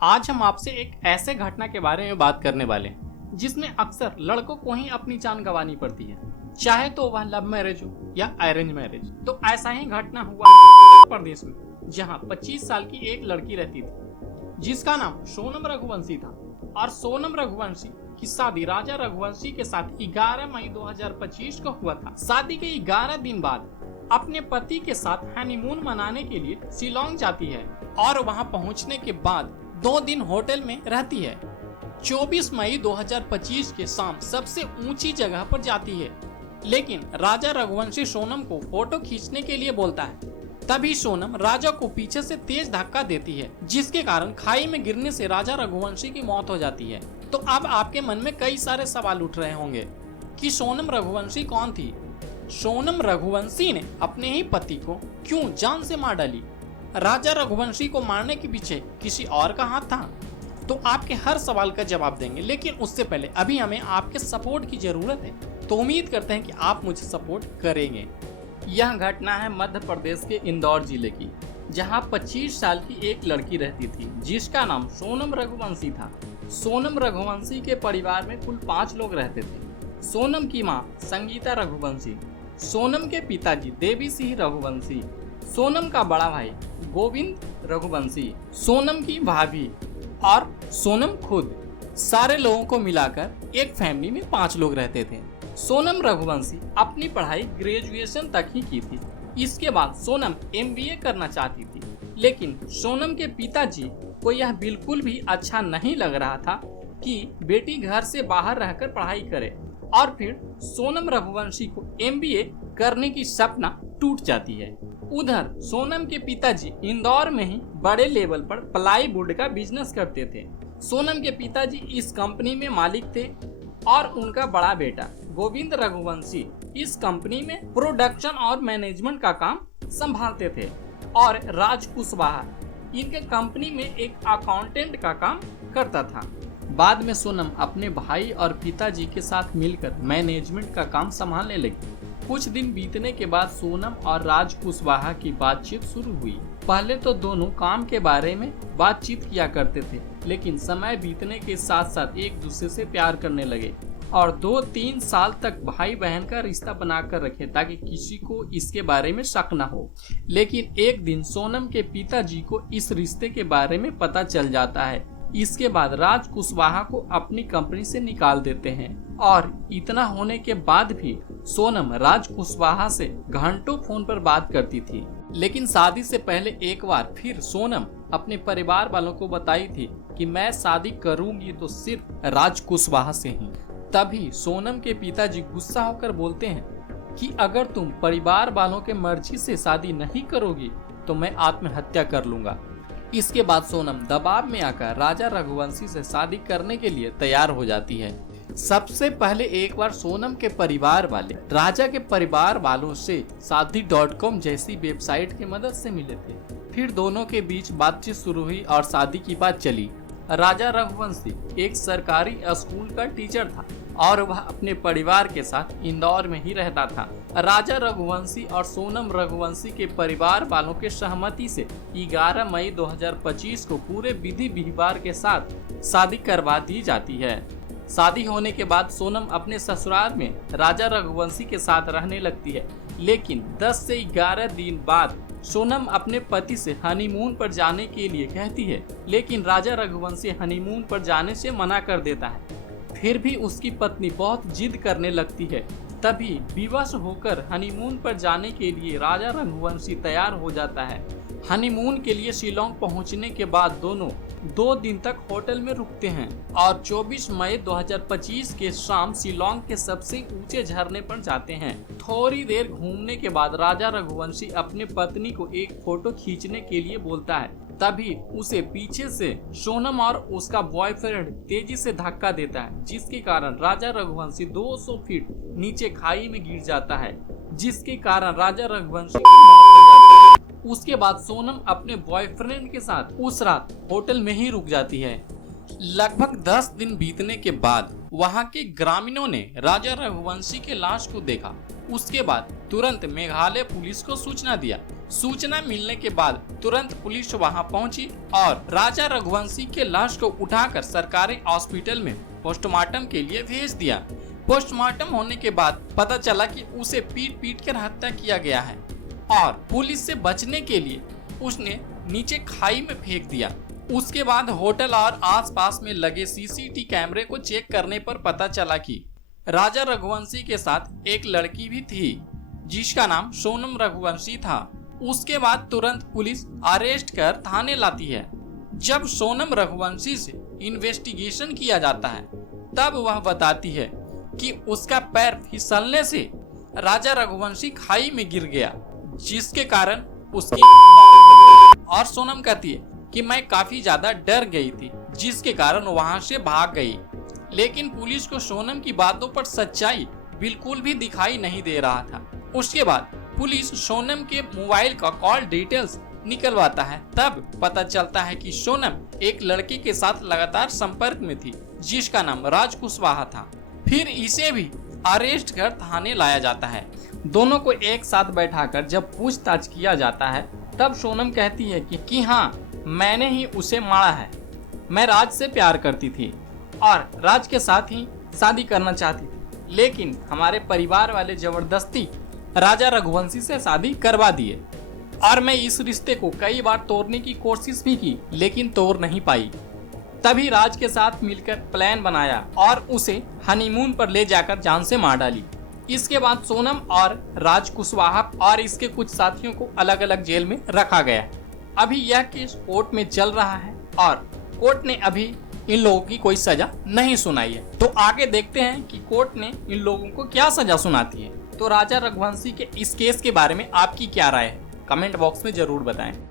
आज हम आपसे एक ऐसे घटना के बारे में बात करने वाले हैं जिसमें अक्सर लड़कों को ही अपनी जान गंवानी पड़ती है, चाहे तो वह लव मैरिज हो या अरेंज मैरिज। तो ऐसा ही घटना हुआ प्रदेश में, जहां 25 साल की एक लड़की रहती थी जिसका नाम सोनम रघुवंशी था। और सोनम रघुवंशी की शादी राजा रघुवंशी के साथ 11 मई 2025 को हुआ था। शादी के 11 दिन बाद अपने पति के साथ हनीमून मनाने के लिए शिलोंग जाती है और वहां पहुंचने के बाद 2 दिन होटल में रहती है। 24 मई 2025 के शाम सबसे ऊंची जगह पर जाती है, लेकिन राजा रघुवंशी सोनम को फोटो खींचने के लिए बोलता है। तभी सोनम राजा को पीछे से तेज धक्का देती है, जिसके कारण खाई में गिरने से राजा रघुवंशी की मौत हो जाती है। तो अब आपके मन में कई सारे सवाल उठ रहे होंगे कि सोनम रघुवंशी कौन थी। सोनम रघुवंशी ने अपने ही पति को क्यों जान से मार डाली? राजा रघुवंशी को मारने के पीछे किसी और का हाथ था? तो आपके हर सवाल का जवाब देंगे, लेकिन उससे पहले अभी हमें आपके सपोर्ट की जरूरत है, तो उम्मीद करते हैं कि आप मुझे सपोर्ट करेंगे। यह घटना है मध्य प्रदेश के इंदौर जिले की, जहां 25 साल की एक लड़की रहती थी जिसका नाम सोनम रघुवंशी था। सोनम रघुवंशी के परिवार में कुल 5 लोग रहते थे। सोनम की मां संगीता रघुवंशी, सोनम के पिताजी देवी सिंह रघुवंशी, सोनम का बड़ा भाई गोविंद रघुवंशी, सोनम की भाभी और सोनम खुद। सारे लोगों को मिलाकर एक फैमिली में 5 लोग रहते थे। सोनम रघुवंशी अपनी पढ़ाई ग्रेजुएशन तक ही की थी। इसके बाद सोनम MBA करना चाहती थी, लेकिन सोनम के पिताजी को यह बिल्कुल भी अच्छा नहीं लग रहा था कि बेटी घर से बाहर रहकर पढ़ाई करे, और फिर सोनम रघुवंशी को MBA करने की सपना टूट जाती है। उधर सोनम के पिताजी इंदौर में ही बड़े लेवल पर प्लाईवुड का बिजनेस करते थे। सोनम के पिताजी इस कंपनी में मालिक थे और उनका बड़ा बेटा गोविंद रघुवंशी इस कंपनी में प्रोडक्शन और मैनेजमेंट का काम संभालते थे, और राज कुशवाहा इनके कंपनी में एक अकाउंटेंट का काम करता था। बाद में सोनम अपने भाई और पिताजी के साथ मिलकर मैनेजमेंट का काम संभालने लगी। कुछ दिन बीतने के बाद सोनम और राज कुशवाहा की बातचीत शुरू हुई। पहले तो दोनों काम के बारे में बातचीत किया करते थे, लेकिन समय बीतने के साथ साथ एक दूसरे से प्यार करने लगे और 2-3 साल तक भाई बहन का रिश्ता बनाकर रखे ताकि किसी को इसके बारे में शक न हो। लेकिन एक दिन सोनम के पिताजी को इस रिश्ते के बारे में पता चल जाता है। इसके बाद राज कुशवाहा को अपनी कंपनी से निकाल देते हैं, और इतना होने के बाद भी सोनम राज कुशवाहा से घंटों फोन पर बात करती थी। लेकिन शादी से पहले एक बार फिर सोनम अपने परिवार वालों को बताई थी कि मैं शादी करूंगी तो सिर्फ राज कुशवाहा से ही। तभी सोनम के पिताजी गुस्सा होकर बोलते हैं कि अगर तुम परिवार वालों के मर्जी से शादी नहीं करोगी तो मैं आत्महत्या कर लूंगा। इसके बाद सोनम दबाव में आकर राजा रघुवंशी से शादी करने के लिए तैयार हो जाती है। सबसे पहले एक बार सोनम के परिवार वाले राजा के परिवार वालों से शादी.com जैसी वेबसाइट की मदद से मिले थे। फिर दोनों के बीच बातचीत शुरू हुई और शादी की बात चली। राजा रघुवंशी एक सरकारी स्कूल का टीचर था और वह अपने परिवार के साथ इंदौर में ही रहता था। राजा रघुवंशी और सोनम रघुवंशी के परिवार वालों के सहमति से 11 मई 2025 को पूरे विधि विधान के साथ शादी करवा दी जाती है। शादी होने के बाद सोनम अपने ससुराल में राजा रघुवंशी के साथ रहने लगती है, लेकिन 10 से 11 दिन बाद सोनम अपने पति से हनीमून पर जाने के लिए कहती है, लेकिन राजा रघुवंशी हनीमून पर जाने से मना कर देता है। फिर भी उसकी पत्नी बहुत जिद करने लगती है। तभी विवश होकर हनीमून पर जाने के लिए राजा रघुवंशी तैयार हो जाता है। हनीमून के लिए शिलोंग पहुंचने के बाद दोनों 2 दिन तक होटल में रुकते हैं और 24 मई 2025 के शाम शिलोंग के सबसे ऊंचे झरने पर जाते हैं। थोड़ी देर घूमने के बाद राजा रघुवंशी अपने पत्नी को एक फोटो खींचने के लिए बोलता है। तभी उसे पीछे से सोनम और उसका बॉयफ्रेंड तेजी से धक्का देता है, जिसके कारण राजा रघुवंशी 200 फीट नीचे खाई में गिर जाता है, जिसके कारण राजा रघुवंशी की मौत हो जाती है। उसके बाद सोनम अपने बॉयफ्रेंड के साथ उस रात होटल में ही रुक जाती है। लगभग 10 दिन बीतने के बाद वहां के ग्रामीणों ने राजा रघुवंशी के लाश को देखा। उसके बाद तुरंत मेघालय पुलिस को सूचना दिया। सूचना मिलने के बाद तुरंत पुलिस वहां पहुंची और राजा रघुवंशी के लाश को उठाकर सरकारी हॉस्पिटल में पोस्टमार्टम के लिए भेज दिया। पोस्टमार्टम होने के बाद पता चला कि उसे पीट पीट कर हत्या किया गया है और पुलिस से बचने के लिए उसने नीचे खाई में फेंक दिया। उसके बाद होटल और आसपास में लगे सीसीटीवी कैमरे को चेक करने पर पता चला कि राजा रघुवंशी के साथ एक लड़की भी थी जिसका नाम सोनम रघुवंशी था। उसके बाद तुरंत पुलिस अरेस्ट कर थाने लाती है। जब सोनम रघुवंशी से इन्वेस्टिगेशन किया जाता है तब वह बताती है कि उसका पैर फिसलने से राजा रघुवंशी खाई में गिर गया, जिसके कारण उसकी और सोनम कहती है कि मैं काफी ज्यादा डर गई थी, जिसके कारण वहां से भाग गई। लेकिन पुलिस को सोनम की बातों पर सच्चाई बिल्कुल भी दिखाई नहीं दे रहा था। उसके बाद पुलिस सोनम के मोबाइल का कॉल डिटेल्स निकलवाता है। तब पता चलता है कि सोनम एक लड़के के साथ लगातार संपर्क में थी जिसका नाम राज कुशवाहा था। फिर इसे भी अरेस्ट कर थाने लाया जाता है। दोनों को एक साथ बैठाकर जब पूछताछ किया जाता है तब सोनम कहती है कि हाँ, मैंने ही उसे मारा है। मैं राज से प्यार करती थी और राज के साथ ही शादी करना चाहती थी, लेकिन हमारे परिवार वाले जबरदस्ती राजा रघुवंशी से शादी करवा दिए और मैं इस रिश्ते को कई बार तोड़ने की कोशिश भी की, लेकिन तोड़ नहीं पाई। तभी राज के साथ मिलकर प्लान बनाया और उसे हनीमून पर ले जाकर जान से मार डाली। इसके बाद सोनम और राज कुशवाहा और इसके कुछ साथियों को अलग अलग जेल में रखा गया। अभी यह केस कोर्ट में चल रहा है और कोर्ट ने अभी इन लोगों की कोई सजा नहीं सुनाई है। तो आगे देखते हैं कि कोर्ट ने इन लोगों को क्या सजा सुनाती है। तो राजा रघुवंशी के इस केस के बारे में आपकी क्या राय है, कमेंट बॉक्स में जरूर बताएं।